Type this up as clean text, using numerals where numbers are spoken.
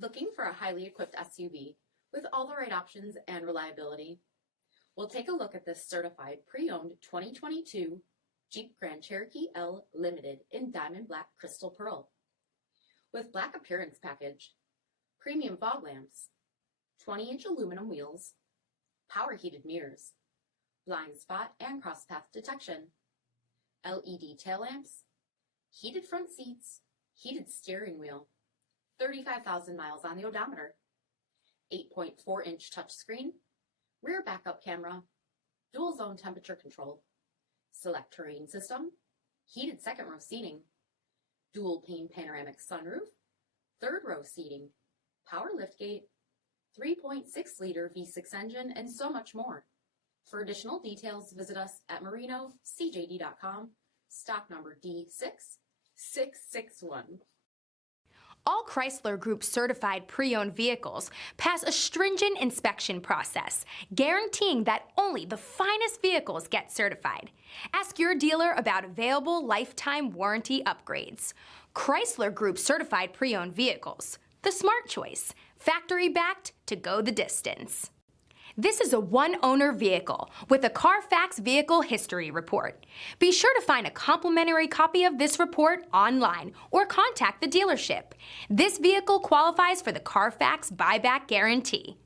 Looking for a highly equipped SUV with all the right options and reliability? We'll take a look at this certified pre-owned 2022 Jeep Grand Cherokee L Limited in Diamond Black Crystal Pearl. With black appearance package, premium fog lamps, 20-inch aluminum wheels, power heated mirrors, blind spot and cross path detection, LED tail lamps, heated front seats, heated steering wheel, 35,000 miles on the odometer, 8.4-inch touchscreen, rear backup camera, dual zone temperature control, SELEC-TERRAIN system, heated second row seating, DUAL-PANE panoramic sunroof, third row seating, power liftgate, 3.6-liter V6 engine, and so much more. For additional details, visit us at marinocjd.com, stock number D6661. All Chrysler Group certified pre-owned vehicles pass a stringent inspection process, guaranteeing that only the finest vehicles get certified. Ask your dealer about available lifetime warranty upgrades. Chrysler Group certified pre-owned vehicles, the smart choice, factory backed to go the distance. This is a one-owner vehicle with a CARFAX vehicle history report. Be sure to find a complimentary copy of this report online or contact the dealership. This vehicle qualifies for the CARFAX buyback guarantee.